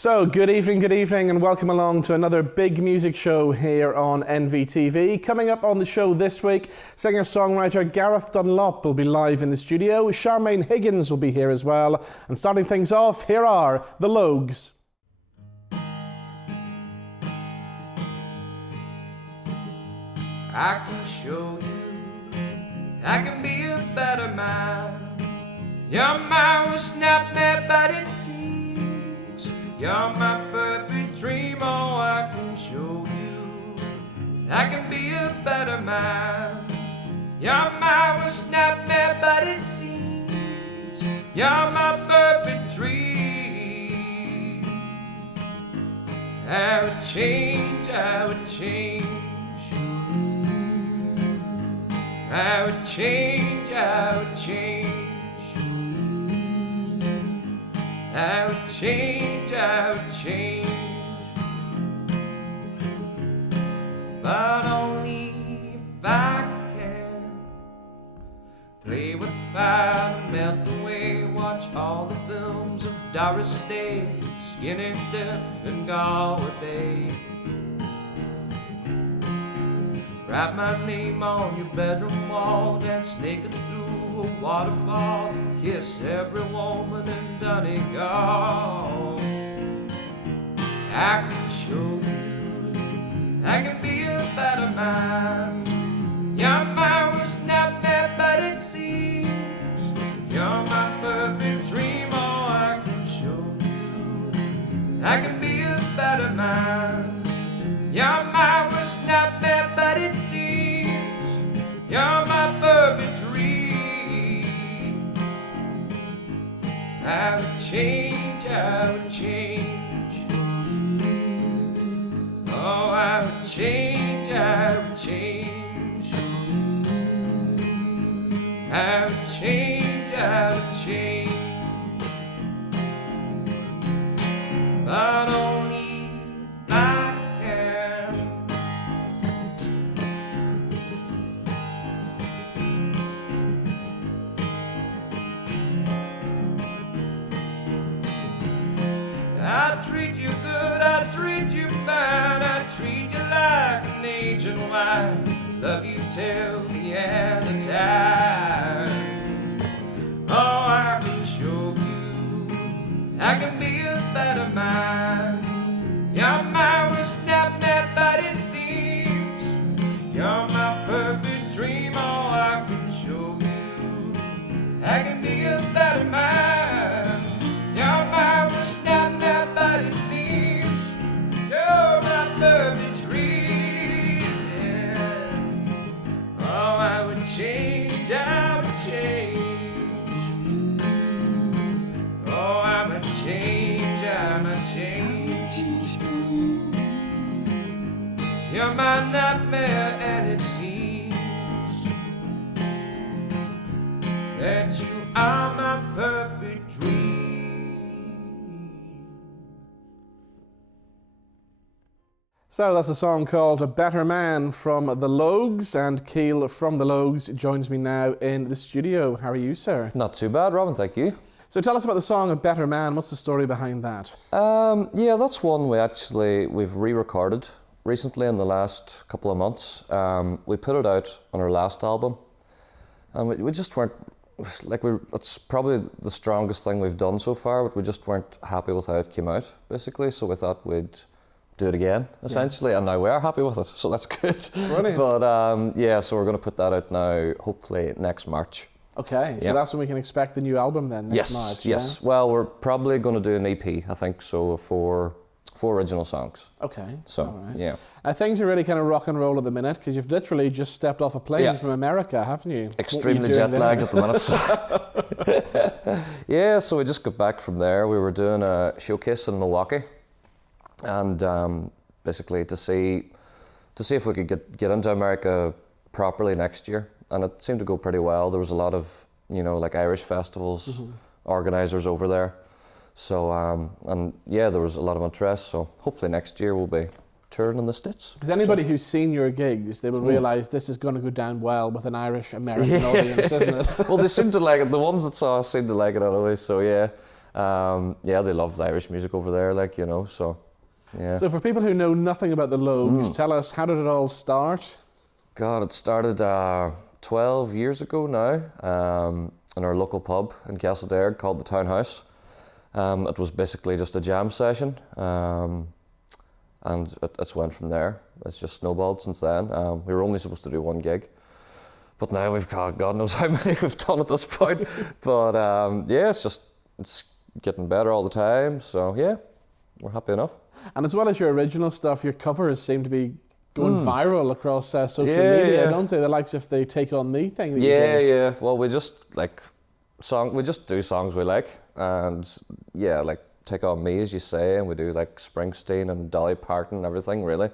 So, good evening, and welcome along to another big music show here on NVTV. Coming up on the show this week, singer-songwriter Gareth Dunlop will be live in the studio. Charmaine Higgins will be here as well. And starting things off, here are the Logues. I can show you, I can be a better man. Your mind will snap me, but it seems you're my perfect dream. Oh, I can show you, I can be a better man. Your mind will snap me, but it seems you're my perfect dream. I would change, I would change. I would change, I would change. I would change, I would change. But only if I can play with fire and melt away. Watch all the films of Doris Day, Skinny Dip and Galway Bay. Write my name on your bedroom wall, dance naked through a waterfall, kiss every woman in Donegal. I can show you, I can be a better man. Your mind will snap me, but it seems you're my perfect dream. Oh, I can show you, I can be a better man. Your mind will snap me, but it seems you're my perfect dream. I would change, I would change. Oh, I would change, I would change. I would change, I would change. But only if I can. I treat you good, I treat you fine, I treat you like an aged wine. Love you till the end of time. Oh, I can show you, I can be a better man. Your mind will snap me, but it seems you're my perfect dream. Oh, I can show you, I can be a better man. Your mind will snap me, but it seems you're my perfect dream. Yeah. Oh, I would change, I would change. Oh, I'm a change, I'm a change. You're my nightmare, and it seems that you are my perfect dream. So that's a song called A Better Man from the Logues, and Kiel from the Logues joins me now in the studio. How are you, sir? Not too bad, Robin, thank you. So tell us about the song A Better Man. What's the story behind that? Yeah, that's one we've re-recorded recently in the last couple of months. We put it out on our last album, and we just weren't, that's probably the strongest thing we've done so far, but we just weren't happy with how it came out, basically, so we thought we'd do it again, essentially, and now we are happy with it, so that's good. Brilliant. But yeah, so we're going to put that out now, hopefully next March. Okay, so that's when we can expect the new album then, next March? Yes. Yeah? Well, we're probably going to do an EP, I think, so four original songs. Okay, so all right. Yeah. Things are really kind of rock and roll at the minute, because you've literally just stepped off a plane from America, haven't you? Extremely jet lagged at the minute. So. Yeah, so we just got back from there. We were doing a showcase in Milwaukee, and basically to see if we could get into America properly next year, and it seemed to go pretty well. There was a lot of Irish festivals, organisers over there. So, and yeah, there was a lot of interest, so hopefully next year we'll be touring in the States. Because anybody who's seen your gigs, they will realise this is going to go down well with an Irish-American audience, isn't it? Well, they seem to like it. The ones that saw us seem to like it anyway, so yeah. Yeah, they love the Irish music over there, like, you know, so yeah. So for people who know nothing about the Logues, tell us, how did it all start? God, it started 12 years ago now, in our local pub in Castledare called the Townhouse. It was basically just a jam session, and it's went from there. It's just snowballed since then. We were only supposed to do one gig, but now we've got God knows how many we've done at this point. But yeah, it's getting better all the time. So yeah, we're happy enough. And as well as your original stuff, your covers seem to be going viral across social Yeah, media, yeah. don't they? The likes of the Take On Me thing that Yeah, you did. yeah. Well, we just do songs we like, and yeah, like Take On Me, as you say, and we do like Springsteen and Dolly Parton and everything, really.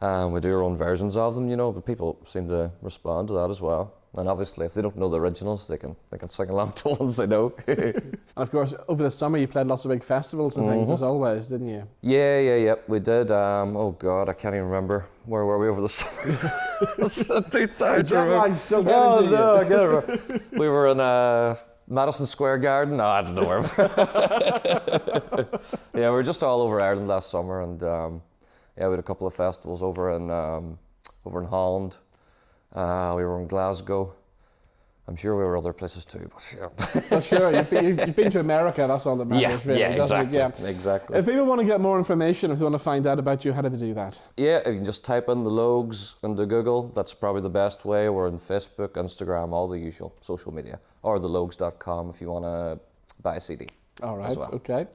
We do our own versions of them, you know, but people seem to respond to that as well. And obviously, if they don't know the originals, they can sing along to ones they know. And of course, over the summer you played lots of big festivals and things, as always, didn't you? Yeah, we did. Oh God, I can't even remember. Where were we over the summer? It's too tired to Jet remember. lag's still getting Oh to no, you. I get it wrong. We were in Madison Square Garden. No, I don't know where. Yeah, we were just all over Ireland last summer, and yeah, we had a couple of festivals over in Holland. We were in Glasgow. I'm sure we were other places too, but yeah. Well, sure, you've been to America, that's all that matters, really. Yeah, doesn't exactly. it? Yeah. Exactly. If people want to get more information, if they want to find out about you, how do they do that? Yeah, you can just type in the Logues into Google. That's probably the best way. We're on Facebook, Instagram, all the usual social media, or thelogues.com if you want to buy a CD. All right, as well. okay.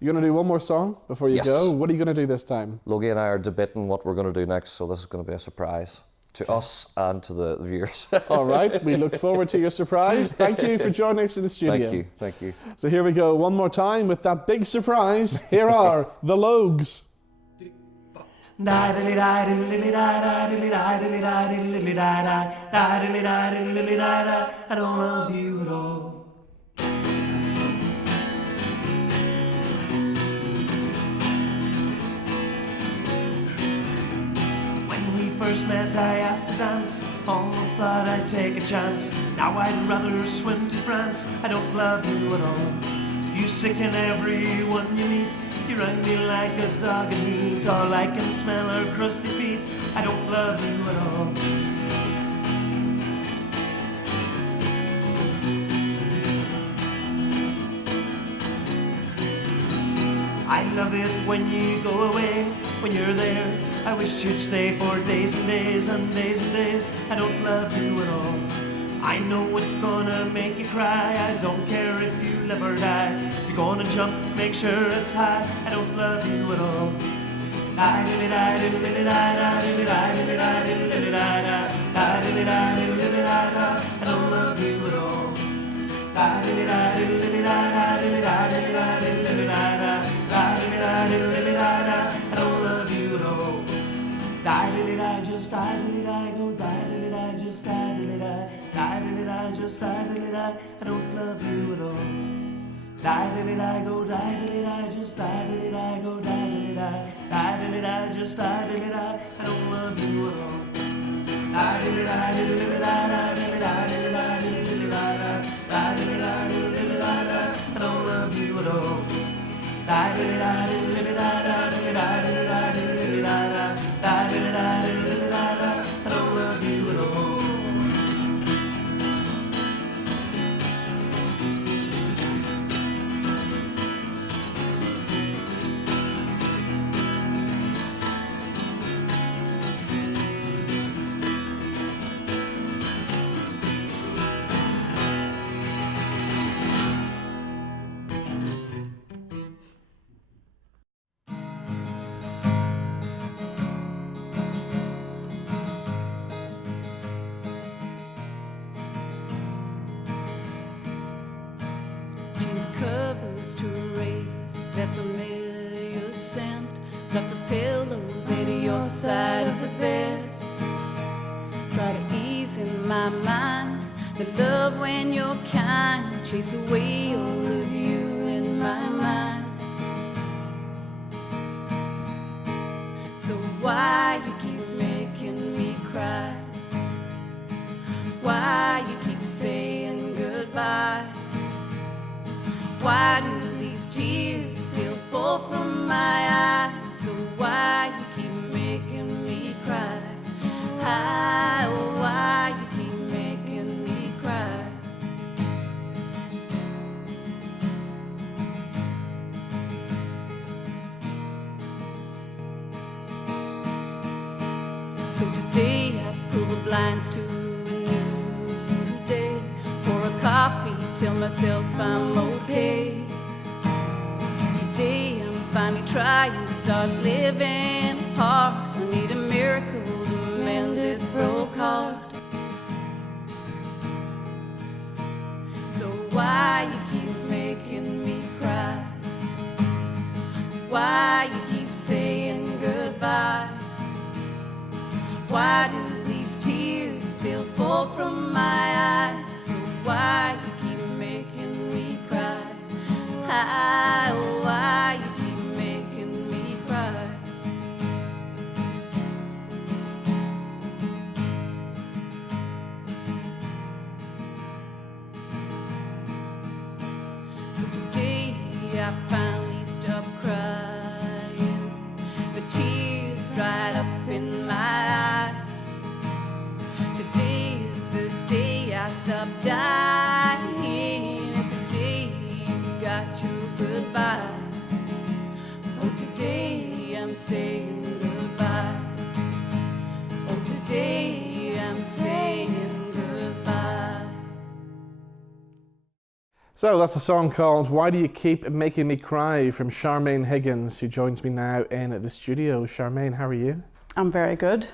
You're going to do one more song before you Yes. go. What are you going to do this time? Logie and I are debating what we're going to do next, so this is going to be a surprise to us and to the viewers. All right, we look forward to your surprise. Thank you for joining us in the studio. Thank you. So here we go, one more time with that big surprise. Here are the Logues. I don't love you at all. First met, I asked to dance. Almost thought I'd take a chance. Now I'd rather swim to France. I don't love you at all. You sicken everyone you meet. You run me like a dog in heat. All I can smell are crusty feet. I don't love you at all. I love it when you go away, when you're there. I wish you'd stay for days and days and days and days. I don't love you at all. I know it's gonna make you cry. I don't care if you live or die. If you're gonna jump, make sure it's high. I don't love you at all. I don't love you at all. I don't love you at all. Die, just die, go die, just die, just die. I don't love you at all. Die, go die, just die, go die, just die. I don't love you at all. I don't love you at all. I don't love you at all. Covers to erase that familiar scent. Left the pillows at your side of the bed. Try to ease in my mind the love when you're kind. Chase away all of you in my mind. So why you keep making me cry? Why you keep saying goodbye? Why do these tears still fall from my eyes. So why you keep making me cry? Why you keep making me cry? So today I pull the blinds to a new day, pour a coffee, tell myself I'm okay. Today I'm finally trying to start living apart. I need a miracle to mend this broke heart. So why you keep making me cry? Why you keep saying goodbye? Why do these tears still fall from my eyes? So why you keep making me cry? Why you keep making me cry? So today I finally stopped crying. The tears dried up in my eyes. Today is the day I stopped dying. And today you got your goodbye. Oh, today I'm saying goodbye. Oh, today I'm saying goodbye. So that's a song called Why Do You Keep Making Me Cry from Charmaine Higgins, who joins me now in the studio. Charmaine, how are you? I'm very good.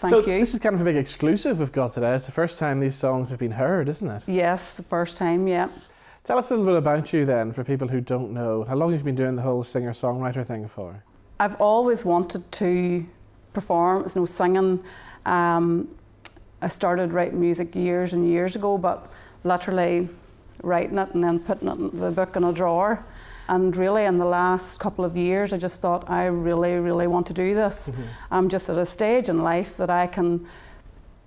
Thank So you. this is kind of a big exclusive we've got today. It's the first time these songs have been heard, isn't it? Yes, the first time, yeah. Tell us a little bit about you then, for people who don't know. How long have you been doing the whole singer-songwriter thing for? I've always wanted to perform, singing. I started writing music years and years ago, but literally writing it and then putting it in the book in a drawer. And really in the last couple of years, I just thought, I really, really want to do this. Mm-hmm. I'm just at a stage in life that I can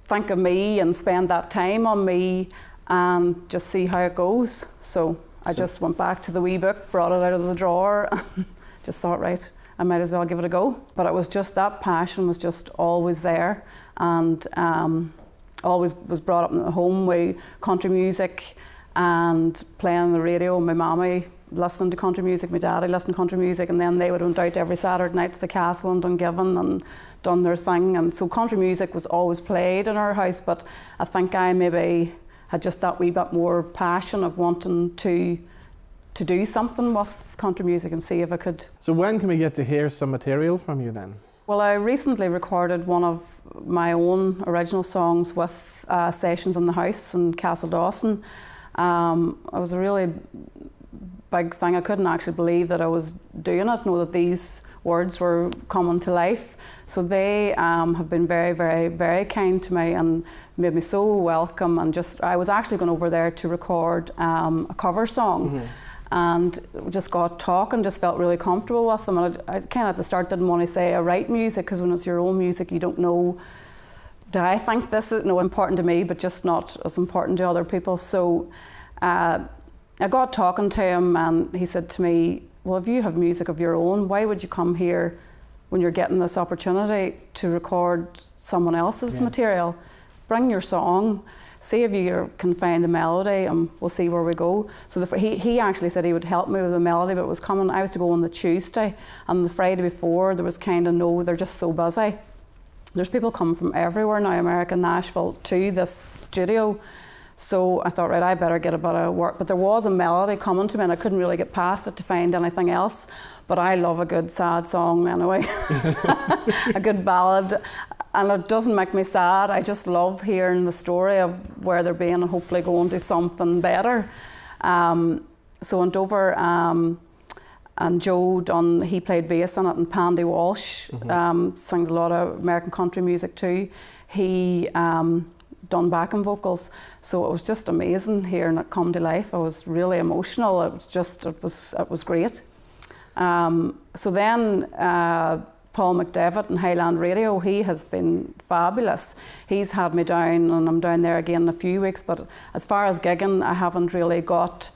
think of me and spend that time on me and just see how it goes. So I just went back to the wee book, brought it out of the drawer, and just thought, right, I might as well give it a go. But it was just, that passion was just always there, and always was brought up in the home with country music and playing on the radio. My mommy listening to country music, my daddy listening to country music, and then they would went out every Saturday night to the castle and Dungiven and done their thing. And so country music was always played in our house, but I think I maybe had just that wee bit more passion of wanting to do something with country music and see if I could. So when can we get to hear some material from you then? Well, I recently recorded one of my own original songs with sessions in the house in Castle Dawson. It was a really big thing. I couldn't actually believe that I was doing it, know that these words were coming to life. So they have been very, very, very kind to me and made me so welcome. And just, I was actually going over there to record a cover song. Mm-hmm. And just got talking, just felt really comfortable with them. And I kind of at the start didn't want to say I write music, because when it's your own music, you don't know, do I think this is important to me, but just not as important to other people. So I got talking to him, and he said to me, well, if you have music of your own, why would you come here when you're getting this opportunity to record someone else's material? Bring your song. See if you can find a melody, and we'll see where we go. So he actually said he would help me with the melody, but it was coming. I was to go on the Tuesday, and the Friday before there was kind of no, they're just so busy. There's people coming from everywhere now, America, Nashville, to this studio. So I thought, right, I better get a bit of work. But there was a melody coming to me, and I couldn't really get past it to find anything else. But I love a good sad song anyway, a good ballad. And it doesn't make me sad. I just love hearing the story of where they're being and hopefully going to something better. So in Dover, and Joe Dunn, he played bass in it, and Pandy Walsh sings a lot of American country music too. He done backing vocals. So it was just amazing hearing it come to life. I was really emotional. It was great. So then Paul McDevitt in Highland Radio, he has been fabulous. He's had me down, and I'm down there again in a few weeks, but as far as gigging, I haven't really got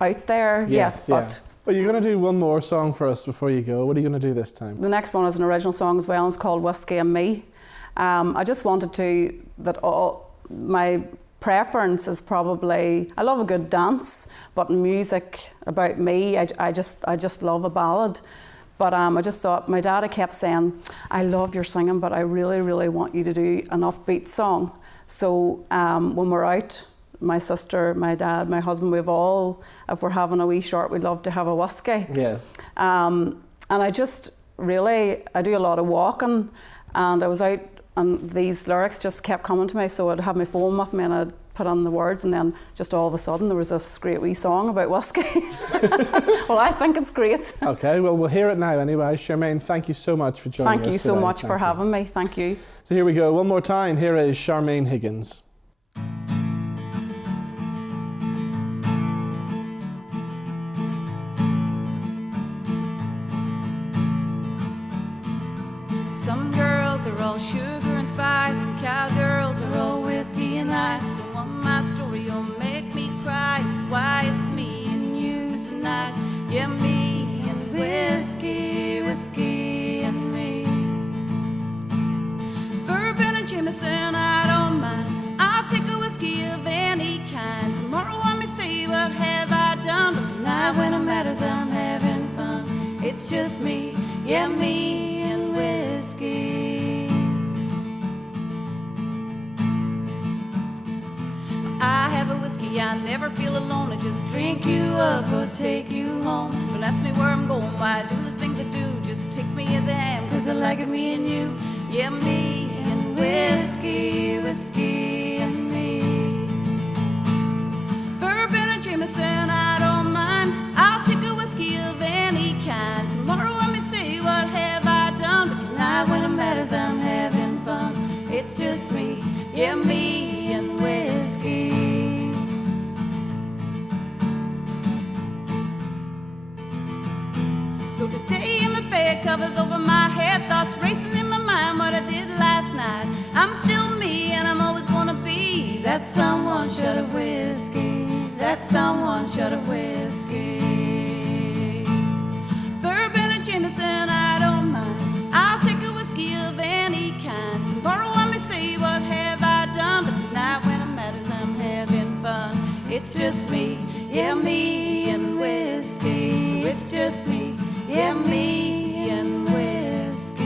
out there yet. But Well, you're going to do one more song for us before you go. What are you going to do this time? The next one is an original song as well, and it's called Whiskey and Me. I just wanted to, my preference is probably, I love a good dance, but music about me, I just love a ballad. But I just thought, my dad kept saying, I love your singing, but I really, really want you to do an upbeat song. So when we're out, my sister, my dad, my husband, we've all, if we're having a wee short, we'd love to have a whiskey. Yes. And I just really, I do a lot of walking, and I was out and these lyrics just kept coming to me, so I'd have my phone with me and I'd put on the words, and then just all of a sudden there was this great wee song about whiskey. Well, I think it's great. Okay, well, we'll hear it now anyway. Charmaine, thank you so much for joining us. Thank you so today. much for having me. Thank you. So here we go, one more time. Here is Charmaine Higgins. Some girls are all sugar and spice, and cowgirls are all whiskey and ice. Don't want my story, you'll make me cry. It's why it's me and you tonight. Yeah, me and whiskey, whiskey and me. Bourbon and Jameson, I don't mind. I'll take a whiskey of any kind. Tomorrow I may say, what have I done? But tonight when it matters, I'm having fun. It's just me, yeah, me and whiskey. I have a whiskey, I never feel alone. I just drink you up or take you home. Don't ask me where I'm going, why I do the things I do. Just take me as I am, cause I like it, me and you. Yeah, me and whiskey, whiskey and me. Bourbon and Jameson, I don't mind. I'll take a whiskey of any kind. Tomorrow I may say, what have I done? But tonight when it matters, I'm having fun. It's just me, yeah, me and whiskey. So today in my bed, covers over my head, thoughts racing in my mind, what I did last night. I'm still me and I'm always gonna be that someone shot of whiskey, that someone shot of whiskey. Bourbon and Jameson, I don't mind. I'll take a whiskey of any kind. Tomorrow I may say, what have I done? But tonight when it matters, I'm having fun. It's just me, yeah, me and whiskey. So it's just me, yeah, me and whiskey.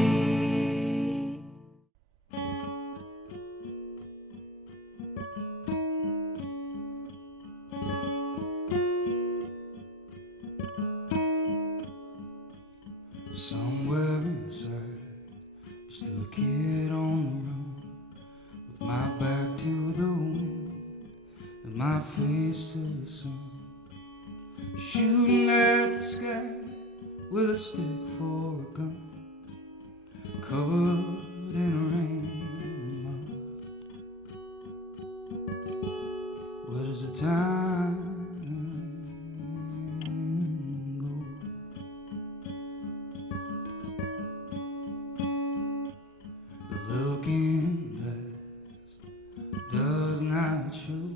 Somewhere inside, I'm still a kid on the run, with my back to the wind and my face to the sun, shooting at the sky with a stick for a gun, covered in rain and mud. Where does the time go? The looking glass does not show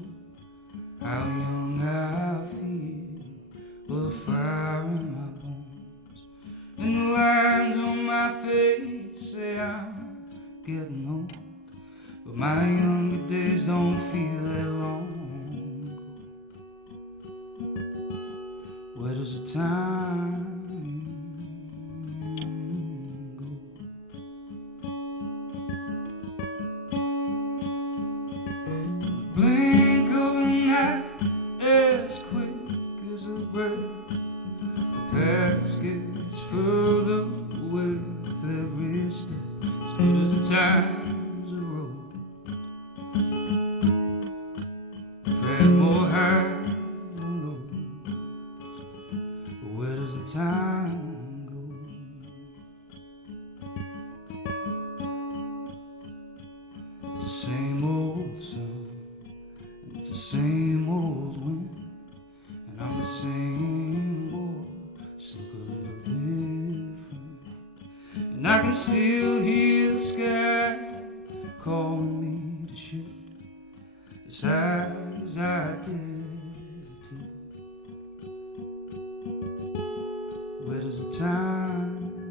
how young I feel, with a fire in my bones, and the lines on my face say I'm getting old, but my younger days don't feel that long ago. Where does the time go? The blink of an eye, as quick as a breath, the past gets further away with every step, as good as the times are rolled. I've had more highs than lows, but where does the time go? It's the same old song, and it's the same old wind, and I'm the same boy, just look a little different. And I can still hear the sky calling me to shoot as high as I did to. Where does the time go?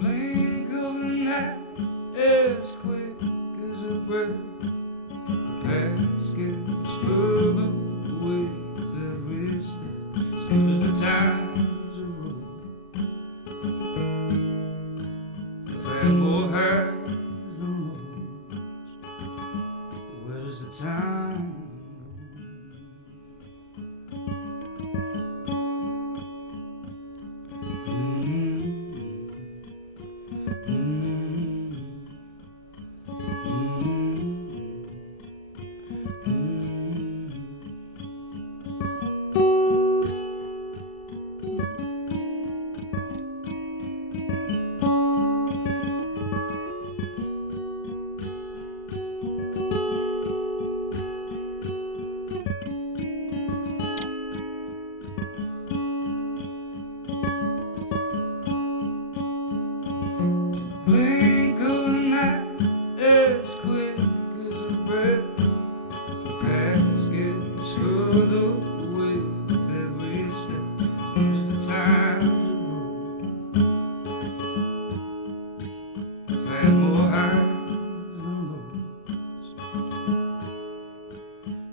Blink of an eye as quick as a breath. The past gets further away with every step. As good as the times are rolled. I've had more highs than lows. Where does the time go? Blink of an eye as quick as a breath. The past gets further away with every step. As good as the times are rolled. I've had more highs than lows.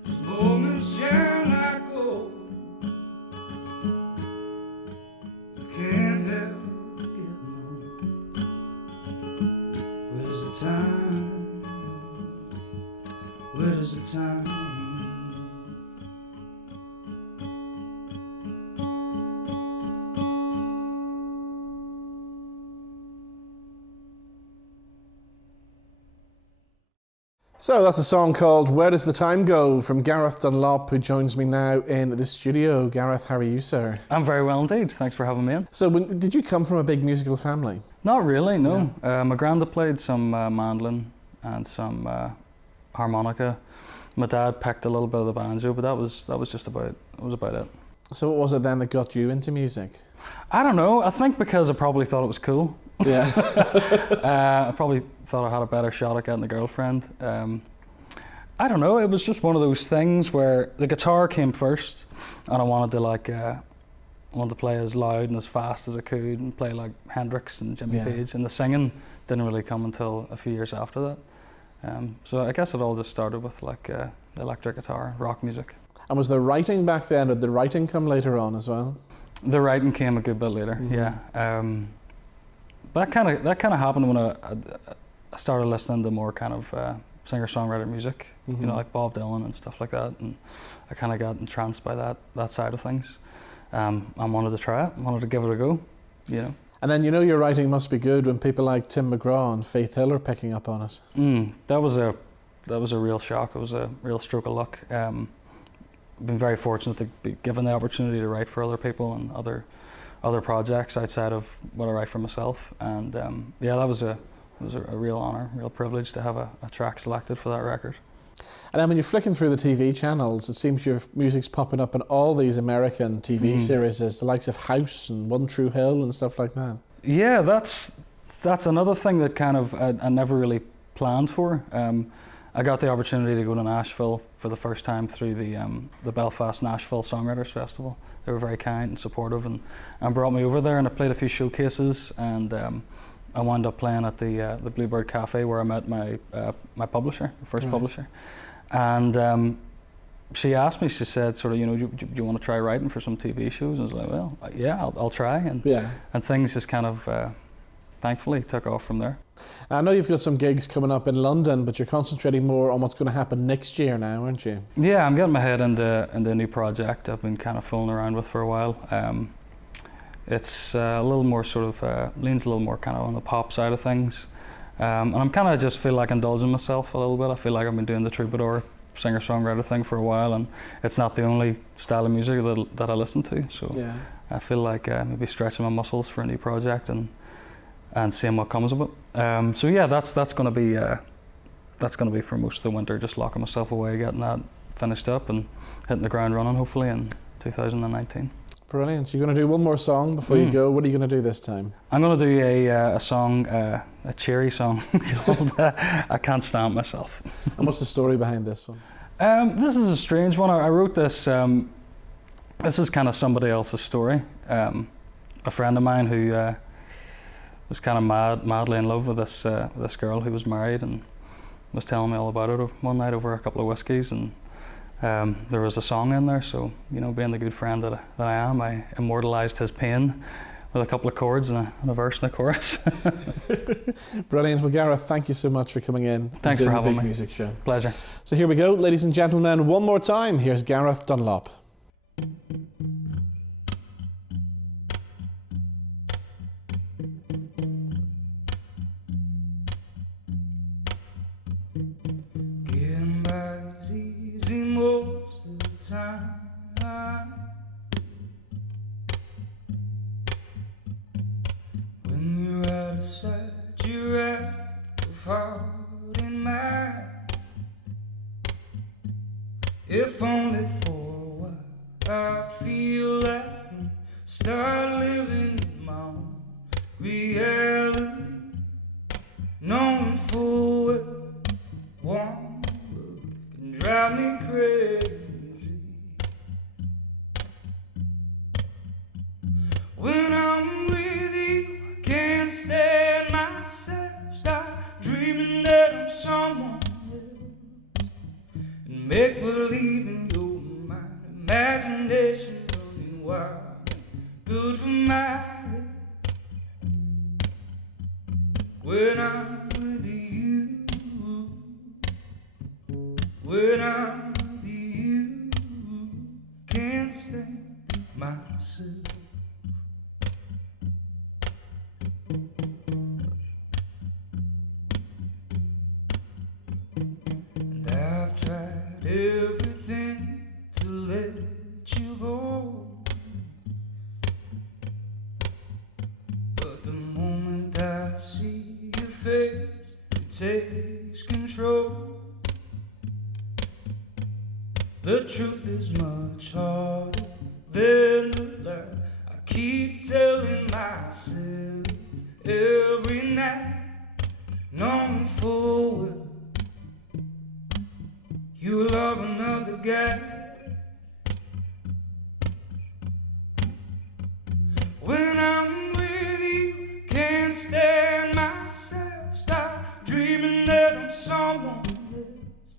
Those moments shine like gold. I can't help but get low. Where's the time? Where does the time go? So that's a song called Where Does the Time Go from Gareth Dunlop, who joins me now in the studio. Gareth, how are you, sir? I'm very well indeed. Thanks for having me in. So did you come from a big musical family? Not really, no. My granda played some mandolin and some harmonica. My dad picked a little bit of the banjo, but that was just about it. So what was it then that got you into music? I don't know. I think because I probably thought it was cool. Yeah. I probably thought I had a better shot at getting a girlfriend. I don't know. It was just one of those things where the guitar came first, and I wanted to play as loud and as fast as I could and play like Hendrix and Jimmy Page. And the singing didn't really come until a few years after that. So I guess it all just started with like the electric guitar, rock music. And was there writing back then, or did the writing come later on as well? The writing came a good bit later, yeah. That kind of happened when I started listening to more kind of singer-songwriter music, you know, like Bob Dylan and stuff like that, and I kind of got entranced by that side of things. I wanted to try it, wanted to give it a go, you know. And then you know your writing must be good when people like Tim McGraw and Faith Hill are picking up on it. That was a real shock. It was a real stroke of luck. I've been very fortunate to be given the opportunity to write for other people and other projects outside of what I write for myself. And yeah, that was a real honour, real privilege to have a track selected for that record. And then when you're flicking through the TV channels, it seems your music's popping up in all these American TV series, the likes of House and One True Hill and stuff like that. Yeah, that's another thing that kind of I never really planned for. I got the opportunity to go to Nashville for the first time through the Belfast Nashville Songwriters Festival. They were very kind and supportive and brought me over there, and I played a few showcases, and I wound up playing at the Bluebird Cafe where I met my publisher, the first publisher. And she asked me, she said, sort of, you know, do you want to try writing for some TV shows? And I was like, well, yeah, I'll try. And things just kind of thankfully took off from there. I know you've got some gigs coming up in London, but you're concentrating more on what's going to happen next year now, aren't you? Yeah, I'm getting my head into a new project I've been kind of fooling around with for a while. It's a little more sort of, leans a little more kind of on the pop side of things. And I'm kind of just feel like indulging myself a little bit. I feel like I've been doing the troubadour singer-songwriter thing for a while, and it's not the only style of music that I listen to. So I feel like maybe stretching my muscles for a new project and seeing what comes of it. So yeah, that's going to be for most of the winter, just locking myself away, getting that finished up and hitting the ground running hopefully in 2019. Brilliant. You're going to do one more song before you go. What are you going to do this time? I'm going to do a song, a cheery song called I Can't Stand Myself. And what's the story behind this one? This is a strange one. I wrote this, this is kind of somebody else's story. A friend of mine who was kind of madly in love with this girl who was married and was telling me all about it one night over a couple of whiskies, and there was a song in there, so, you know, being the good friend that I am, I immortalised his pain with a couple of chords and a verse and a chorus. Brilliant. Well, Gareth, thank you so much for coming in. Thanks for having me. Big Music Show. Pleasure. So here we go, ladies and gentlemen, one more time. Here's Gareth Dunlop. Getting by is easy most of the time. When you're out of sight, you're out of heart and mind. If only for a while I feel like we start living in my own reality, knowing full well one look can drive me crazy. When I'm with you, I can't stand myself. Start dreaming that I'm someone else and make believe in your mind. Imagination running wild, good for my head. When I'm with you, when I'm with you, can't stand myself. And I've tried everything to let you go, but the moment I see your face, it takes control. The truth is much harder than the lie I keep telling myself every night, knowing full well you love another guy. When I'm with you, can't stand myself. Stop dreaming that I'm someone else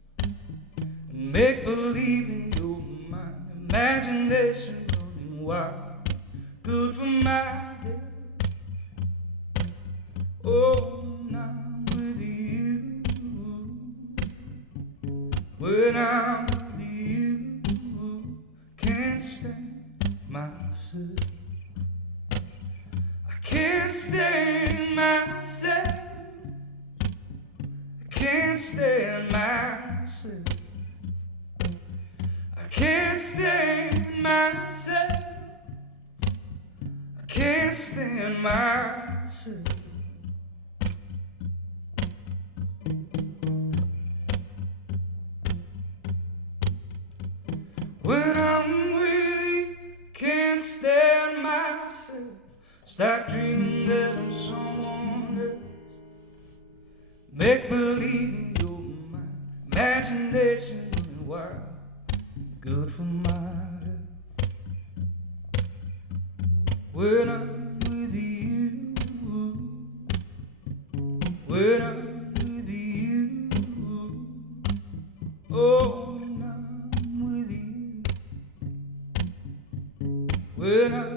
and make believe in your mind. Imagination running wild, good for my head. Oh, when I'm with you, when I'm with you, can't stand myself. I can't stand myself. I can't stand myself. I can't stand myself. I can't stand myself. When I'm with you, can't stand myself. Start dreaming that I'm someone else. Make believe in your mind. Imagination running wild, good for my health. When I'm with you, when I'm with you, oh, when I'm with you, when I'm